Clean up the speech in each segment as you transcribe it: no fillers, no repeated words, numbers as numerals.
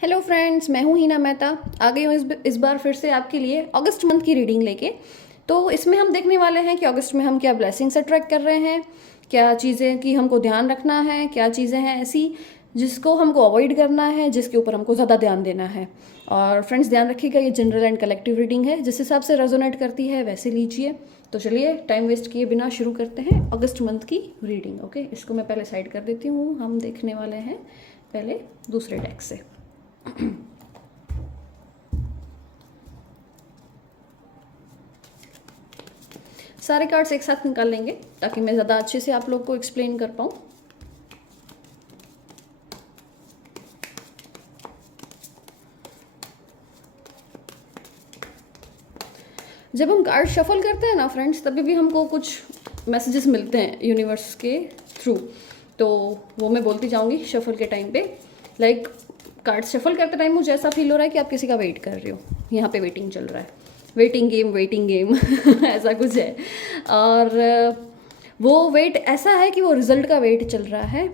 Hello friends, मैं हूँ हीना मेहता। आ गई हूँ इस बार फिर से आपके लिए अगस्त मंथ की रीडिंग लेके। तो इसमें हम देखने वाले हैं कि अगस्त में हम क्या ब्लेसिंग्स अट्रैक्ट कर रहे हैं, क्या चीज़ें की हमको ध्यान रखना है, क्या चीज़ें हैं ऐसी जिसको हमको अवॉइड करना है, जिसके ऊपर हमको ज़्यादा ध्यान देना है। और फ्रेंड्स ध्यान रखिएगा, ये जनरल एंड कलेक्टिव रीडिंग है, जिस हिसाब से रेजोनेट करती है वैसे लीजिए। तो चलिए टाइम वेस्ट किए बिना शुरू करते हैं अगस्त मंथ की रीडिंग। ओके, इसको मैं पहले साइड कर देती हूँ। हम देखने वाले हैं पहले दूसरे डेक से। सारे कार्ड्स एक साथ निकाल लेंगे ताकि मैं ज़्यादा अच्छे से आप लोग को एक्सप्लेन कर पाऊँ। जब हम कार्ड शफल करते हैं ना फ्रेंड्स, तभी भी हमको कुछ मैसेजेस मिलते हैं यूनिवर्स के थ्रू। तो वो मैं बोलती जाऊंगी शफल के टाइम पे। लाइक कार्ड शफल करते टाइम मुझे ऐसा फील हो रहा है कि आप किसी का वेट कर रहे हो। यहाँ पे वेटिंग चल रहा है, वेटिंग गेम ऐसा कुछ है। और वो वेट ऐसा है कि वो रिजल्ट का वेट चल रहा है।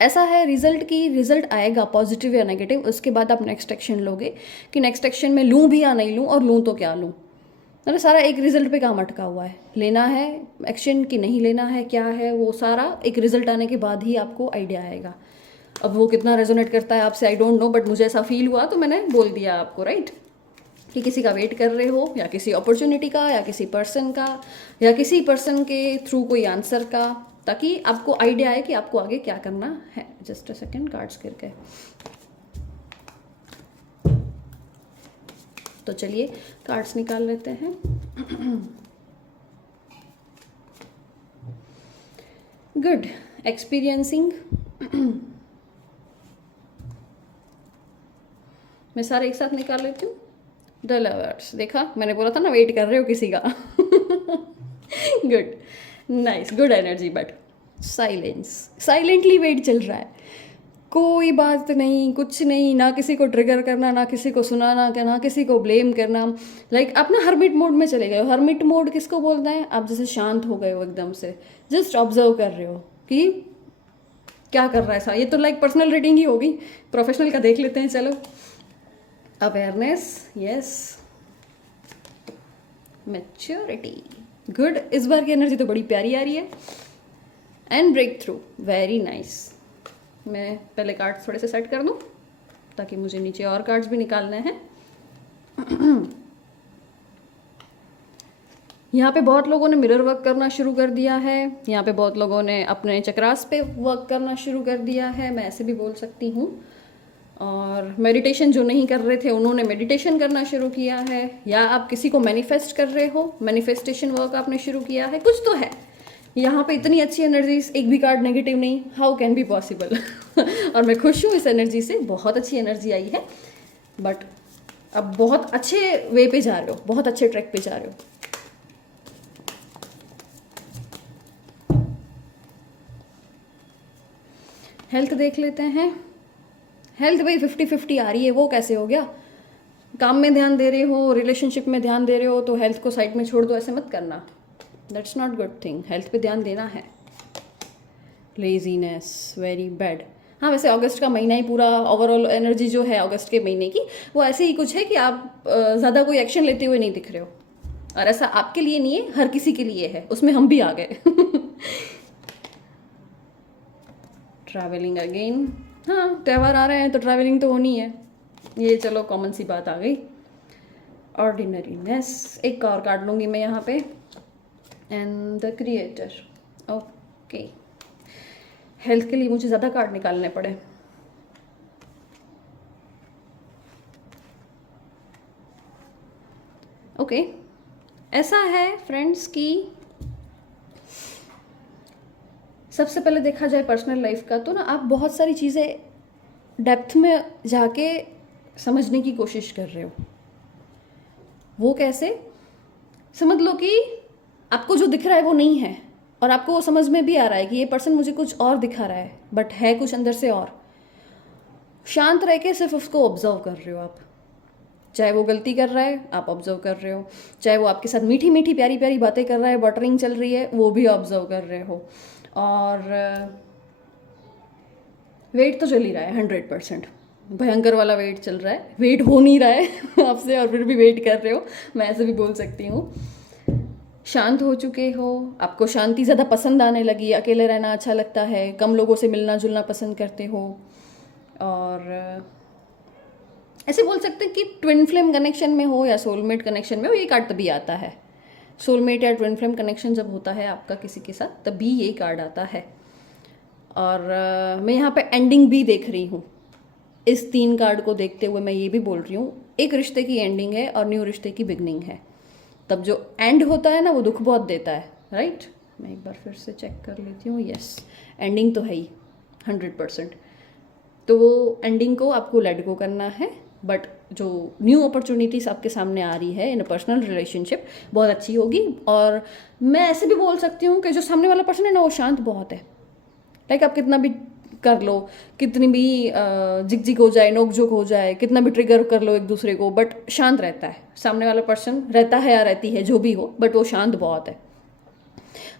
ऐसा है रिजल्ट की, रिजल्ट आएगा पॉजिटिव या नेगेटिव, उसके बाद आप नेक्स्ट एक्शन लोगे कि नेक्स्ट एक्शन में लूँ भी या नहीं लूँ, और लूँ तो क्या लूँ। मतलब सारा एक रिजल्ट पे काम अटका हुआ है। लेना है एक्शन कि नहीं लेना है, क्या है वो सारा एक रिजल्ट आने के बाद ही आपको आइडिया आएगा। अब वो कितना रेजोनेट करता है आपसे आई डोंट नो, बट मुझे ऐसा फील हुआ तो मैंने बोल दिया आपको, राइट। कि किसी का वेट कर रहे हो, या किसी अपॉर्चुनिटी का, या किसी पर्सन का, या किसी पर्सन के थ्रू कोई आंसर का, ताकि आपको आइडिया आए कि आपको आगे क्या करना है। जस्ट अ सेकेंड, कार्ड्स गिर गए। तो चलिए कार्ड्स निकाल लेते हैं। Good, experiencing. मैं सारे एक साथ निकाल लेती हूँ। द लवर्स, देखा मैंने बोला था ना वेट कर रहे हो किसी का। Good, nice, good energy. But silence, silently wait चल रहा है। कोई बात नहीं, कुछ नहीं, ना किसी को ट्रिगर करना, ना किसी को सुनाना, ना किसी को ब्लेम करना। लाइक आप ना हरमिट मोड में चले गए हो। हरमिट मोड किसको बोलते हैं? आप जैसे शांत हो गए हो एकदम से, जस्ट ऑब्जर्व कर रहे हो कि क्या कर रहा है ऐसा। ये तो लाइक पर्सनल रीडिंग ही होगी, प्रोफेशनल का देख लेते हैं। चलो, अवेयरनेस, यस, मैच्योरिटी, गुड। इस बार की एनर्जी तो बड़ी प्यारी आ रही है। And break through, very nice. मैं पहले कार्ड्स थोड़े से सेट कर दूं ताकि मुझे नीचे और कार्ड्स भी निकालने हैं। यहाँ पे बहुत लोगों ने मिरर वर्क करना शुरू कर दिया है। यहाँ पे बहुत लोगों ने अपने चक्रास पे वर्क करना शुरू कर दिया है, मैं ऐसे भी बोल सकती हूँ। और मेडिटेशन जो नहीं कर रहे थे उन्होंने मेडिटेशन करना शुरू किया है, या आप किसी को मैनिफेस्ट कर रहे हो, मैनिफेस्टेशन वर्क आपने शुरू किया है, कुछ तो है। यहाँ पे इतनी अच्छी एनर्जीज, एक भी कार्ड नेगेटिव नहीं, हाउ कैन बी पॉसिबल। और मैं खुश हूँ इस एनर्जी से, बहुत अच्छी एनर्जी आई है। बट अब बहुत अच्छे वे पे जा रहे हो, बहुत अच्छे ट्रैक पे जा रहे हो। हेल्थ देख लेते हैं। हेल्थ भाई 50-50 आ रही है, वो कैसे हो गया? काम में ध्यान दे रहे हो, रिलेशनशिप में ध्यान दे रहे हो, तो हेल्थ को साइड में छोड़ दो, ऐसे मत करना। That's not good thing. Health पे ध्यान देना है। Laziness, very bad. हाँ, वैसे अगस्त का महीना ही पूरा ओवरऑल एनर्जी जो है अगस्त के महीने की, वो ऐसे ही कुछ है कि आप ज़्यादा कोई एक्शन लेते हुए नहीं दिख रहे हो। और ऐसा आपके लिए नहीं है, हर किसी के लिए है, उसमें हम भी आ गए। ट्रैवलिंग अगेन, हाँ त्यौहार आ रहे हैं तो ट्रैवलिंग तो होनी है, ये चलो कॉमन सी बात आ गई। ऑर्डिनरीनेस, एक और कार्ड लूँगी मैं यहाँ पे। And the creator, okay. Health के लिए मुझे ज़्यादा कार्ड निकालने पड़े। ओके, ऐसा है फ्रेंड्स कि सबसे पहले देखा जाए पर्सनल लाइफ का, तो ना आप बहुत सारी चीज़ें डेप्थ में जाके समझने की कोशिश कर रहे हो। वो कैसे? समझ लो कि आपको जो दिख रहा है वो नहीं है, और आपको वो समझ में भी आ रहा है कि ये पर्सन मुझे कुछ और दिखा रहा है, बट है कुछ अंदर से और। शांत रह के सिर्फ उसको ऑब्जर्व कर रहे हो आप। चाहे वो गलती कर रहा है, आप ऑब्जर्व कर रहे हो। चाहे वो आपके साथ मीठी मीठी प्यारी प्यारी बातें कर रहा है, बटरिंग चल रही है, वो भी ऑब्जर्व कर रहे हो। और वेट तो चल ही रहा है 100%। भयंकर वाला वेट चल रहा है, वेट हो नहीं रहा है आपसे और फिर भी वेट कर रहे हो, मैं ऐसे भी बोल सकती हूँ। शांत हो चुके हो, आपको शांति ज़्यादा पसंद आने लगी, अकेले रहना अच्छा लगता है, कम लोगों से मिलना जुलना पसंद करते हो, और ऐसे बोल सकते हैं कि ट्विन फ्लेम कनेक्शन में हो या सोलमेट कनेक्शन में हो, ये कार्ड तभी आता है। सोलमेट या ट्विन फ्लेम कनेक्शन जब होता है आपका किसी के साथ, तभी ये कार्ड आता है। और मैं यहाँ पे एंडिंग भी देख रही हूँ। इस 3 कार्ड को देखते हुए मैं ये भी बोल रही हूँ, एक रिश्ते की एंडिंग है और न्यू रिश्ते की बिगनिंग है। तब जो एंड होता है ना, वो दुख बहुत देता है, राइट। मैं एक बार फिर से चेक कर लेती हूँ। यस, एंडिंग तो है ही 100%। तो वो एंडिंग को आपको लेट गो करना है, बट जो न्यू अपॉर्चुनिटीज़ आपके सामने आ रही है इन अ पर्सनल रिलेशनशिप, बहुत अच्छी होगी। और मैं ऐसे भी बोल सकती हूँ कि जो सामने वाला पर्सन है ना, वो शांत बहुत है। लाइक आप कितना भी कर लो, कितनी भी जिक जिक हो जाए, नोक झोंक हो जाए, कितना भी ट्रिगर कर लो एक दूसरे को, बट शांत रहता है सामने वाला पर्सन, रहता है या रहती है जो भी हो, बट वो शांत बहुत है।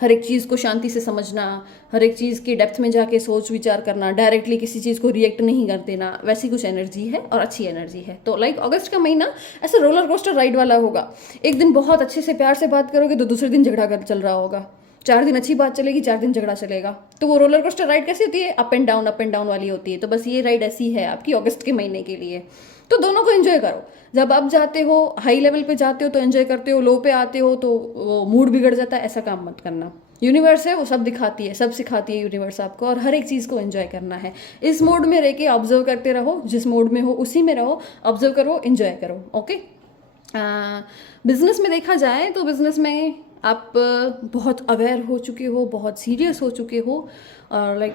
हर एक चीज़ को शांति से समझना, हर एक चीज़ की डेप्थ में जाके सोच विचार करना, डायरेक्टली किसी चीज़ को रिएक्ट नहीं कर देना, वैसी कुछ एनर्जी है और अच्छी एनर्जी है। तो लाइक अगस्त का महीना ऐसा रोलर कोस्टर राइड वाला होगा। एक दिन बहुत अच्छे से प्यार से बात करोगे तो दूसरे दिन झगड़ा कर चल रहा होगा, 4 दिन अच्छी बात चलेगी, 4 दिन झगड़ा चलेगा। तो वो रोलर कोस्टर राइड कैसी होती है, अप एंड डाउन वाली होती है। तो बस ये राइड ऐसी है आपकी अगस्त के महीने के लिए। तो दोनों को एंजॉय करो। जब आप जाते हो हाई लेवल पे जाते हो तो एंजॉय करते हो, लो पे आते हो तो वो मूड बिगड़ जाता है, ऐसा काम मत करना। यूनिवर्स है वो सब दिखाती है, सब सिखाती है यूनिवर्स आपको, और हर एक चीज़ को एंजॉय करना है। इस मोड में रह के ऑब्जर्व करते रहो, जिस मोड में हो उसी में रहो, ऑब्जर्व करो, एंजॉय करो। ओके। बिजनेस में देखा जाए तो बिजनेस में आप बहुत अवेयर हो चुके हो, बहुत सीरियस हो चुके हो, और लाइक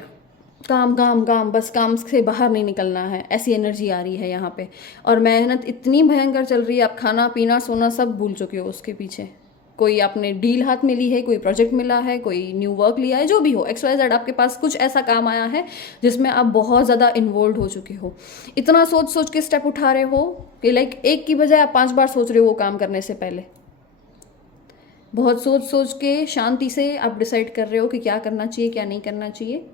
काम काम काम, बस काम से बाहर नहीं निकलना है, ऐसी एनर्जी आ रही है यहाँ पे। और मेहनत इतनी भयंकर चल रही है, आप खाना पीना सोना सब भूल चुके हो उसके पीछे। कोई आपने डील हाथ में ली है, कोई प्रोजेक्ट मिला है, कोई न्यू वर्क लिया है, जो भी हो, XYZ आपके पास कुछ ऐसा काम आया है जिसमें आप बहुत ज़्यादा इन्वॉल्व हो चुके हो। इतना सोच सोच के स्टेप उठा रहे हो कि लाइक एक की बजाय आप 5 बार सोच रहे हो वो काम करने से पहले। बहुत सोच सोच के शांति से आप डिसाइड कर रहे हो कि क्या करना चाहिए, क्या नहीं करना चाहिए।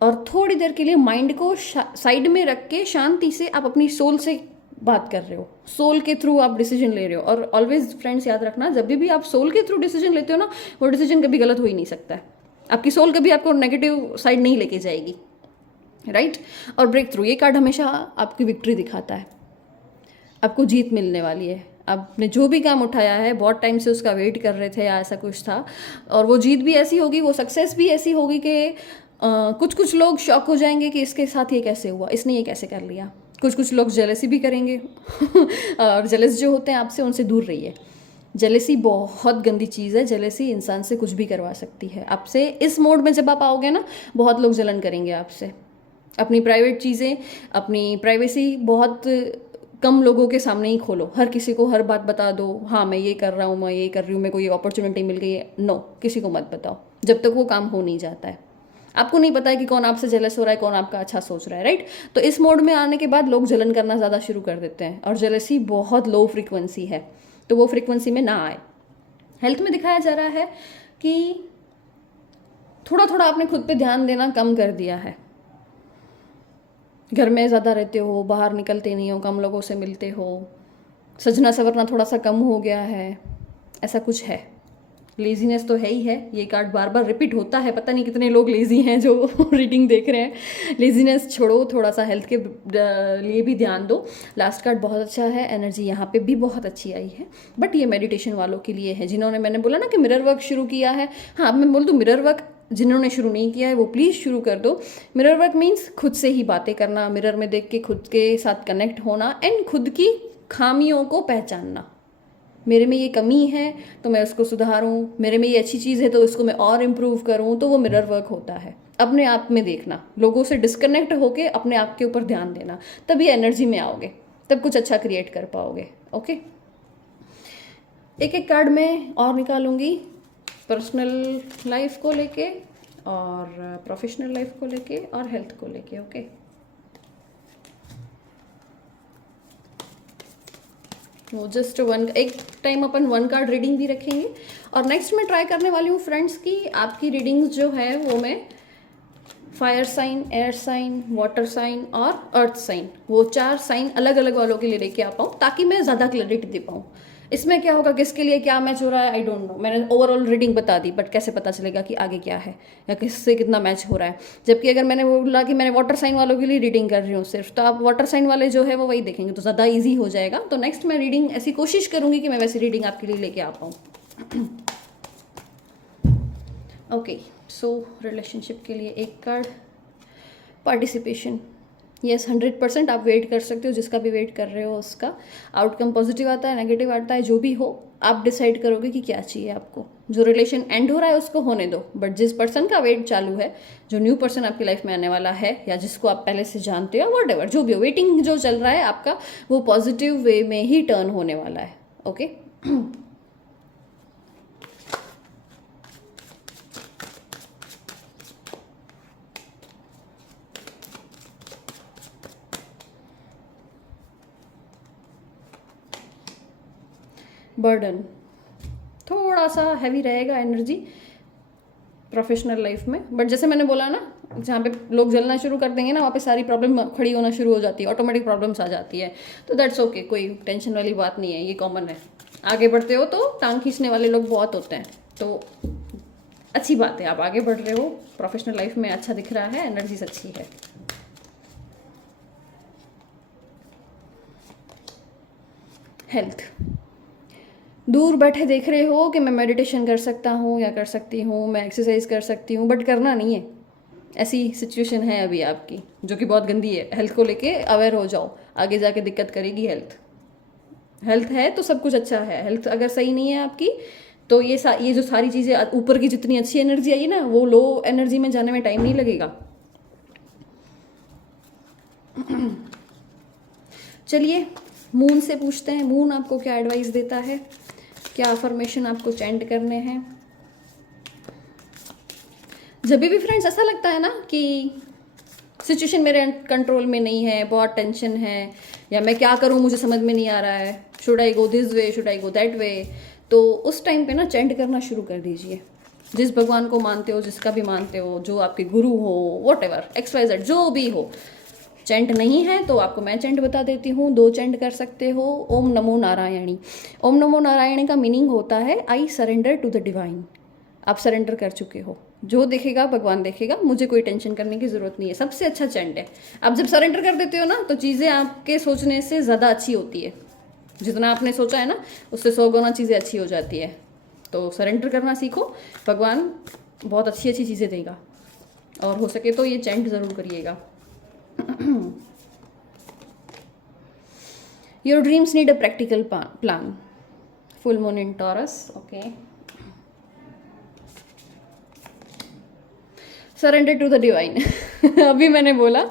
और थोड़ी देर के लिए माइंड को साइड में रख के शांति से आप अपनी सोल से बात कर रहे हो, सोल के थ्रू आप डिसीजन ले रहे हो। और ऑलवेज फ्रेंड्स याद रखना, जब भी आप सोल के थ्रू डिसीजन लेते हो ना, वो डिसीजन कभी गलत हो ही नहीं सकता है। आपकी सोल कभी आपको नेगेटिव साइड नहीं लेके जाएगी, राइट। और ब्रेक थ्रू, ये कार्ड हमेशा आपकी विक्ट्री दिखाता है, आपको जीत मिलने वाली है। आपने जो भी काम उठाया है, बहुत टाइम से उसका वेट कर रहे थे या ऐसा कुछ था, और वो जीत भी ऐसी होगी, वो सक्सेस भी ऐसी होगी कि कुछ कुछ लोग शॉक हो जाएंगे कि इसके साथ ये कैसे हुआ, इसने ये कैसे कर लिया। कुछ कुछ लोग जेलसी भी करेंगे और जेलस जो होते हैं आपसे, उनसे दूर रहिए। जेलसी बहुत गंदी चीज़ है, जेलसी इंसान से कुछ भी करवा सकती है। आपसे इस मोड में जब आप आओगे ना, बहुत लोग जलन करेंगे आपसे। अपनी प्राइवेट चीज़ें, अपनी प्राइवेसी बहुत कम लोगों के सामने ही खोलो। हर किसी को हर बात बता दो, हाँ मैं ये कर रहा हूँ, मैं ये कर रही हूँ, मेरे को ये अपॉर्चुनिटी मिल गई है, नो, किसी को मत बताओ जब तक वो काम हो नहीं जाता है। आपको नहीं पता है कि कौन आपसे जेलस हो रहा है, कौन आपका अच्छा सोच रहा है, राइट। तो इस मोड में आने के बाद लोग जलन करना ज़्यादा शुरू कर देते हैं, और जेलसी बहुत लो फ्रीक्वेंसी है, तो वो फ्रीक्वेंसी में ना आए। हेल्थ में दिखाया जा रहा है कि थोड़ा थोड़ा आपने खुद पे ध्यान देना कम कर दिया है। घर में ज़्यादा रहते हो, बाहर निकलते नहीं हो, कम लोगों से मिलते हो, सजना संवरना थोड़ा सा कम हो गया है, ऐसा कुछ है। लेजीनेस तो है ही है, ये कार्ड बार बार रिपीट होता है, पता नहीं कितने लोग लेजी हैं जो रीडिंग देख रहे हैं। लेजीनेस छोड़ो, थोड़ा सा हेल्थ के लिए भी ध्यान दो। लास्ट कार्ड बहुत अच्छा है, एनर्जी यहाँ पे भी बहुत अच्छी आई है, बट ये मेडिटेशन वालों के लिए है, जिन्होंने, मैंने बोला ना कि मिरर वर्क शुरू किया है। हाँ, अब मैं बोल दूँ मिरर वर्क जिन्होंने शुरू नहीं किया है वो प्लीज़ शुरू कर दो। मिरर वर्क मीन्स खुद से ही बातें करना, मिरर में देख के खुद के साथ कनेक्ट होना, एंड खुद की खामियों को पहचानना। मेरे में ये कमी है तो मैं उसको सुधारूं, मेरे में ये अच्छी चीज़ है तो इसको मैं और इम्प्रूव करूं, तो वो मिरर वर्क होता है। अपने आप में देखना, लोगों से डिस्कनेक्ट होके अपने आप के ऊपर ध्यान देना, तभी एनर्जी में आओगे, तब कुछ अच्छा क्रिएट कर पाओगे। ओके, एक एक कार्ड में और निकालूंगी, पर्सनल लाइफ को लेके और प्रोफेशनल लाइफ को लेके और हेल्थ को लेके। ओके, वो जस्ट एक टाइम अपन 1 कार्ड रीडिंग भी रखेंगे। और नेक्स्ट मैं ट्राई करने वाली हूँ फ्रेंड्स की आपकी रीडिंग्स जो है वो मैं fire sign, air sign, water sign और अर्थ साइन, वो 4 साइन अलग अलग वालों के लिए लेके आ पाऊँ ताकि मैं ज़्यादा क्लैरिटी दे पाऊँ। इसमें क्या होगा, किसके लिए क्या मैच हो रहा है, आई डोंट नो। मैंने ओवरऑल रीडिंग बता दी, बट कैसे पता चलेगा कि आगे क्या है या किससे कितना मैच हो रहा है। जबकि अगर मैंने बोला कि मैंने वाटर साइन वालों के लिए रीडिंग कर रही हूँ सिर्फ, तो आप वाटर साइन वाले जो है वो वही देखेंगे, तो ज़्यादा ईजी हो जाएगा। तो नेक्स्ट मैं रीडिंग ऐसी कोशिश करूँगी कि मैं वैसी रीडिंग आपके लिए लेके आ पाऊँ। ओके, सो रिलेशनशिप के लिए एक कार्ड, पार्टिसिपेशन। यस, 100% आप वेट कर सकते हो, जिसका भी वेट कर रहे हो उसका आउटकम पॉजिटिव आता है, नेगेटिव आता है, जो भी हो आप डिसाइड करोगे कि क्या चाहिए आपको। जो रिलेशन एंड हो रहा है उसको होने दो, बट जिस पर्सन का वेट चालू है, जो न्यू पर्सन आपकी लाइफ में आने वाला है या जिसको आप पहले से जानते हो, वॉट एवर जो भी हो, वेटिंग जो चल रहा है आपका, वो पॉजिटिव वे में ही टर्न होने वाला है। ओके बर्डन थोड़ा सा हैवी रहेगा एनर्जी प्रोफेशनल लाइफ में, बट जैसे मैंने बोला ना, जहाँ पे लोग जलना शुरू कर देंगे ना, वहाँ पे सारी प्रॉब्लम खड़ी होना शुरू हो जाती है, ऑटोमेटिक प्रॉब्लम्स आ जाती है। तो दैट्स ओके, कोई टेंशन वाली बात नहीं है, ये कॉमन है। आगे बढ़ते हो तो टांग खींचने वाले लोग बहुत होते हैं, तो अच्छी बात है, आप आगे बढ़ रहे हो, प्रोफेशनल लाइफ में अच्छा दिख रहा है, एनर्जीज अच्छी है। हेल्थ, दूर बैठे देख रहे हो कि मैं मेडिटेशन कर सकता हूँ या कर सकती हूँ, मैं एक्सरसाइज कर सकती हूँ, बट करना नहीं है। ऐसी सिचुएशन है अभी आपकी जो कि बहुत गंदी है। हेल्थ को लेके अवेयर हो जाओ, आगे जाके दिक्कत करेगी हेल्थ। हेल्थ है तो सब कुछ अच्छा है, हेल्थ अगर सही नहीं है आपकी तो ये जो सारी चीज़ें ऊपर की जितनी अच्छी एनर्जी आई है ना, वो लो एनर्जी में जाने में टाइम नहीं लगेगा। चलिए मून से पूछते हैं, मून आपको क्या एडवाइस देता है, क्या अफर्मेशन आपको चैंट करने हैं। जब भी फ्रेंड्स ऐसा लगता है ना कि सिचुएशन मेरे कंट्रोल में नहीं है, बहुत टेंशन है, या मैं क्या करूं मुझे समझ में नहीं आ रहा है, should I go this way, should I go that way, तो उस टाइम पे ना चैंट करना शुरू कर दीजिए। जिस भगवान को मानते हो, जिसका भी मानते हो, जो आपके गुरु हो, वॉट एवर XYZ जो भी हो। चैंट नहीं है तो आपको मैं चैंट बता देती हूँ, 2 चैंट कर सकते हो। ओम नमो नारायणी। ओम नमो नारायणी का मीनिंग होता है I surrender to the divine. आप सरेंडर कर चुके हो, जो देखेगा भगवान देखेगा, मुझे कोई टेंशन करने की ज़रूरत नहीं है। सबसे अच्छा चैंट है। आप जब सरेंडर कर देते हो ना, तो चीज़ें आपके सोचने से ज़्यादा अच्छी होती है। जितना आपने सोचा है ना, उससे 100 गुना चीज़ें अच्छी हो जाती है। तो सरेंडर करना सीखो, भगवान बहुत अच्छी अच्छी चीज़ें देगा। और हो सके तो ये चैंट ज़रूर करिएगा। Your dreams need a practical plan. Full moon in Taurus. Okay. Surrender to the divine. अभी मैंने बोला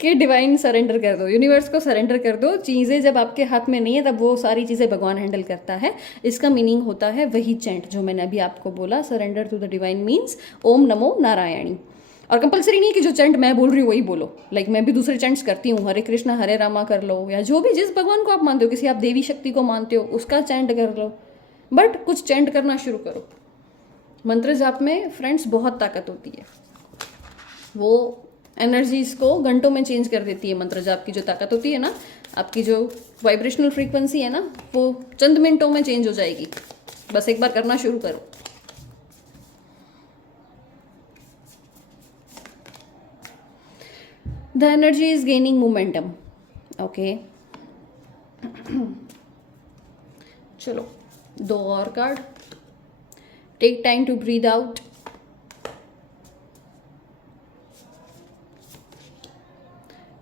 कि डिवाइन सरेंडर कर दो, यूनिवर्स को सरेंडर कर दो। चीज़ें जब आपके हाथ में नहीं है, तब वो सारी चीज़ें भगवान हैंडल करता है। इसका मीनिंग होता है वही चैंट जो मैंने अभी आपको बोला। Surrender to the divine means ओम नमो नारायणी। और कंपलसरी नहीं है कि जो चैंट मैं बोल रही हूँ वही बोलो। लाइक मैं भी दूसरे चैंट्स करती हूँ, हरे कृष्णा हरे रामा कर लो, या जो भी जिस भगवान को आप मानते हो, किसी आप देवी शक्ति को मानते हो उसका चैंट कर लो, बट कुछ चैंट करना शुरू करो। मंत्र जाप में फ्रेंड्स बहुत ताकत होती है, वो एनर्जीज को घंटों में चेंज कर देती है। मंत्र जाप की जो ताकत होती है ना, आपकी जो वाइब्रेशनल फ्रीक्वेंसी है ना, वो चंद मिनटों में चेंज हो जाएगी। बस एक बार करना शुरू करो। The energy is gaining momentum. Okay. चलो 2 और card. Take time to breathe out.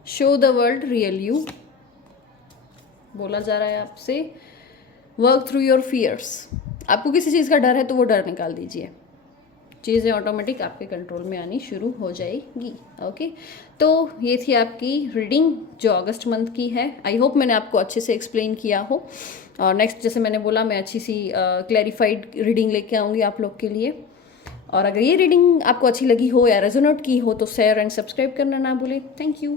Show the world real you. बोला जा रहा है आपसे वर्क थ्रू योर फियर्स। आपको किसी चीज़ का डर है तो वो डर निकाल दीजिए, चीज़ें ऑटोमेटिक आपके कंट्रोल में आनी शुरू हो जाएगी। ओके, तो ये थी आपकी रीडिंग जो अगस्त मंथ की है। आई होप मैंने आपको अच्छे से एक्सप्लेन किया हो। और नेक्स्ट जैसे मैंने बोला, मैं अच्छी सी क्लैरिफाइड रीडिंग लेके आऊँगी आप लोग के लिए। और अगर ये रीडिंग आपको अच्छी लगी हो या रेजोनेट की हो तो शेयर एंड सब्सक्राइब करना ना भूलें। Thank you.